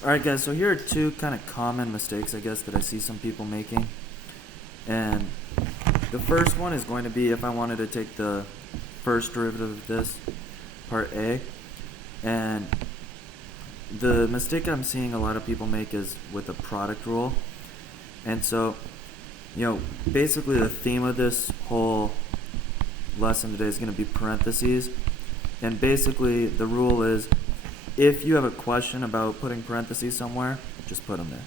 Alright guys, so here are two kind of common mistakes I guess that I see some people making. And the first one is going to be if I wanted to take the first derivative of this, part A, and the mistake I'm seeing a lot of people make is with a product rule. And so, basically the theme of this whole lesson today is going to be parentheses. And basically the rule is, if you have a question about putting parentheses somewhere, just put them there.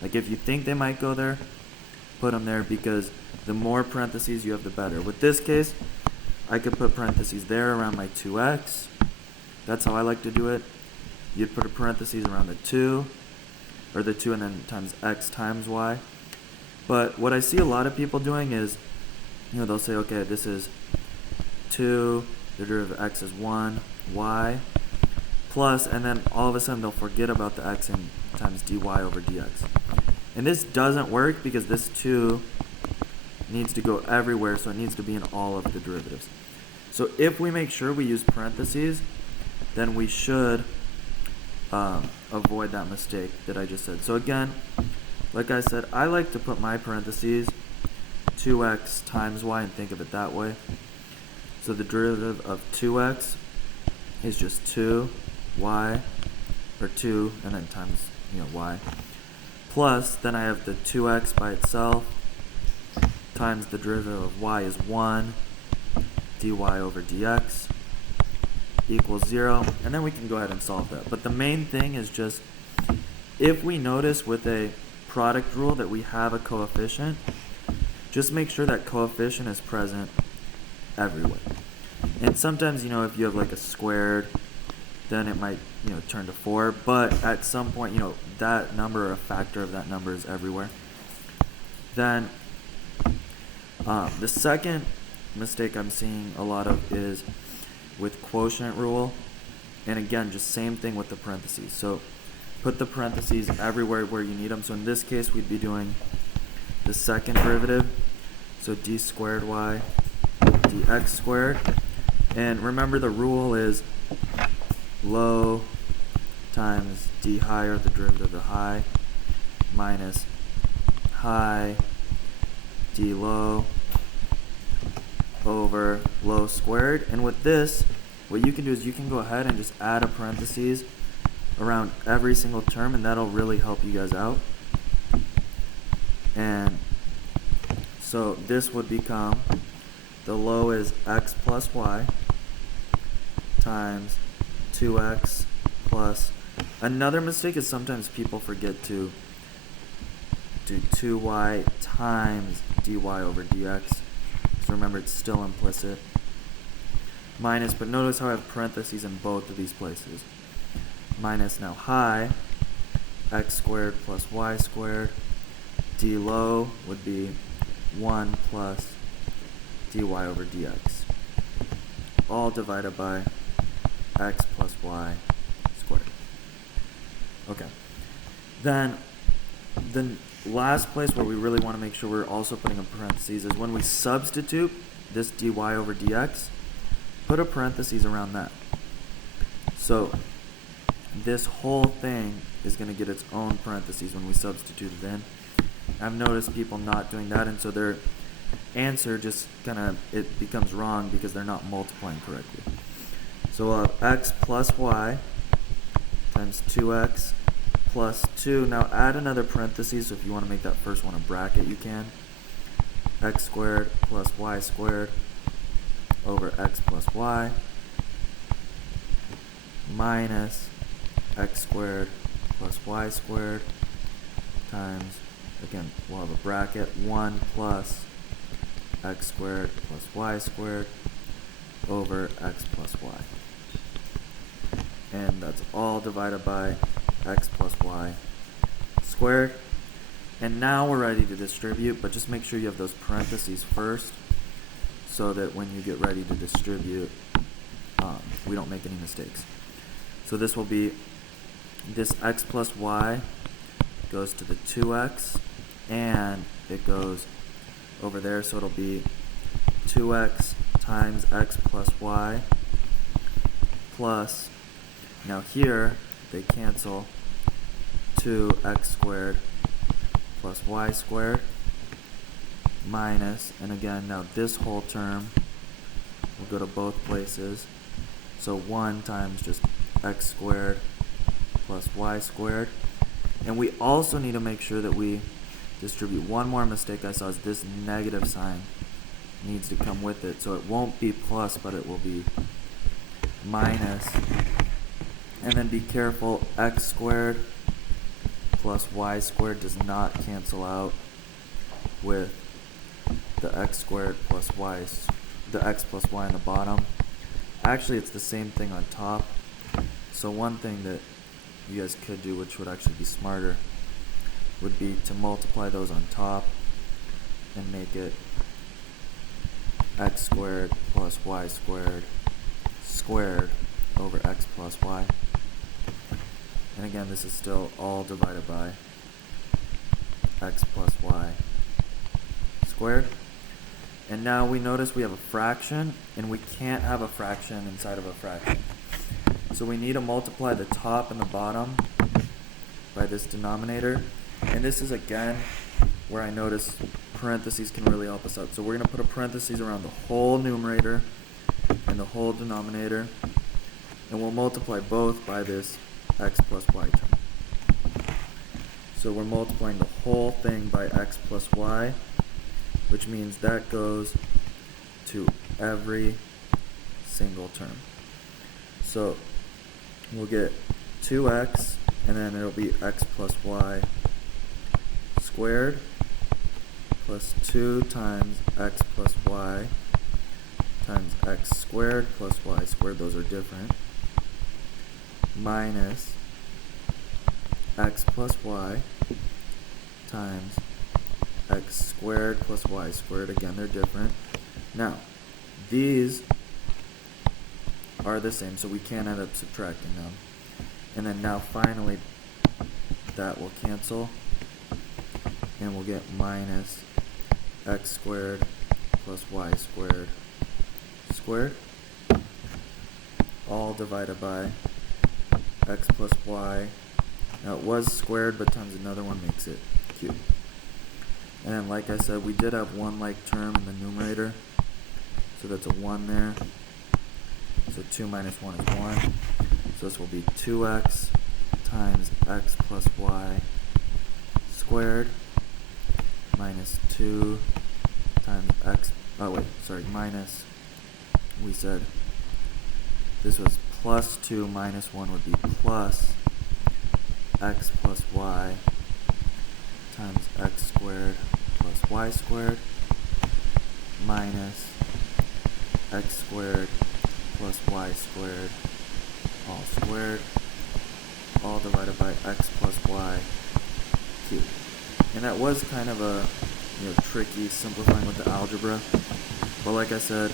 Like if you think they might go there, put them there, because the more parentheses you have, the better. With this case, I could put parentheses there around my 2x. That's how I like to do it. You'd put a parentheses around the 2, or the 2 and then times x times y. But what I see a lot of people doing is, they'll say, okay, this is 2, the derivative of x is 1, y, plus, and then all of a sudden they'll forget about the x and times dy over dx. And this doesn't work because this 2 needs to go everywhere, so it needs to be in all of the derivatives. So if we make sure we use parentheses, then we should avoid that mistake that I just said. So again, like I said, I like to put my parentheses 2x times y and think of it that way. So the derivative of 2x is just 2y, or 2 and then times y, plus then I have the 2x by itself times the derivative of y is 1 dy over dx equals 0, and then we can go ahead and solve that. But the main thing is just, if we notice with a product rule that we have a coefficient, just make sure that coefficient is present everywhere. And sometimes, if you have like a squared, then it might, turn to 4, but at some point, that number or a factor of that number is everywhere. Then the second mistake I'm seeing a lot of is with quotient rule, and again, just same thing with the parentheses. So put the parentheses everywhere where you need them. So in this case, we'd be doing the second derivative, so d squared y dx squared. And remember, the rule is low times d high, or the derivative of the high, minus high d low over low squared. And with this, what you can do is you can go ahead and just add a parentheses around every single term, and that'll really help you guys out. And so this would become, the low is x plus y times 2x plus, another mistake is sometimes people forget to do 2y times dy over dx. So remember, it's still implicit. Minus, but notice how I have parentheses in both of these places. Minus now high, x squared plus y squared. D low would be 1 plus dy over dx. All divided by x plus y squared. Okay. Then the last place where we really want to make sure we're also putting in parentheses is when we substitute this dy over dx, put a parentheses around that. So this whole thing is going to get its own parentheses when we substitute it in. I've noticed people not doing that, and so their answer just it becomes wrong because they're not multiplying correctly. So we'll have x plus y times 2x plus 2. Now add another parentheses, so if you want to make that first one a bracket, you can. X squared plus y squared over x plus y minus x squared plus y squared times, again, we'll have a bracket, 1 plus x squared plus y squared over x plus y. And that's all divided by x plus y squared. And now we're ready to distribute, but just make sure you have those parentheses first so that when you get ready to distribute, we don't make any mistakes. So this will be, this x plus y goes to the 2x, and it goes over there, so it'll be 2x times x plus y plus, now here they cancel, 2x squared plus y squared minus, and again, now this whole term will go to both places. So 1 times just x squared plus y squared. And we also need to make sure that we distribute. One more mistake I saw is this negative sign needs to come with it. So it won't be plus, but it will be minus. And then be careful, x squared plus y squared does not cancel out with the x squared plus y, the x plus y on the bottom. Actually, it's the same thing on top. So one thing that you guys could do, which would actually be smarter, would be to multiply those on top and make it x squared plus y squared squared over x plus y. And again, this is still all divided by x plus y squared. And now we notice we have a fraction, and we can't have a fraction inside of a fraction. So we need to multiply the top and the bottom by this denominator. And this is again where I notice parentheses can really help us out. So we're going to put a parentheses around the whole numerator and the whole denominator, and we'll multiply both by this x plus y term. So we're multiplying the whole thing by x plus y, which means that goes to every single term. So we'll get 2x, and then it'll be x plus y squared plus 2 times x plus y times x squared plus y squared, those are different, minus x plus y times x squared plus y squared, again they're different. Now these are the same, so we can't end up subtracting them. And then now finally that will cancel, and we'll get minus x squared plus y squared squared, all divided by x plus y. Now it was squared, but times another one makes it cubed. And then like I said, we did have one like term in the numerator, so that's a 1 there. So 2 minus 1 is 1. So this will be 2x times x plus y squared minus 2 times x, minus, we said this was plus 2 minus 1 would be plus x plus y times x squared plus y squared minus x squared plus y squared all squared, all divided by x plus y cubed. And that was kind of a tricky simplifying with the algebra, but like I said,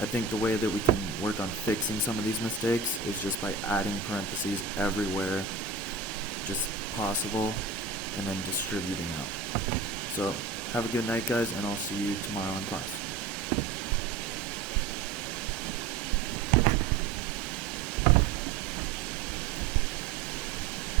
I think the way that we can work on fixing some of these mistakes is just by adding parentheses everywhere just possible and then distributing out. So have a good night, guys, and I'll see you tomorrow in class.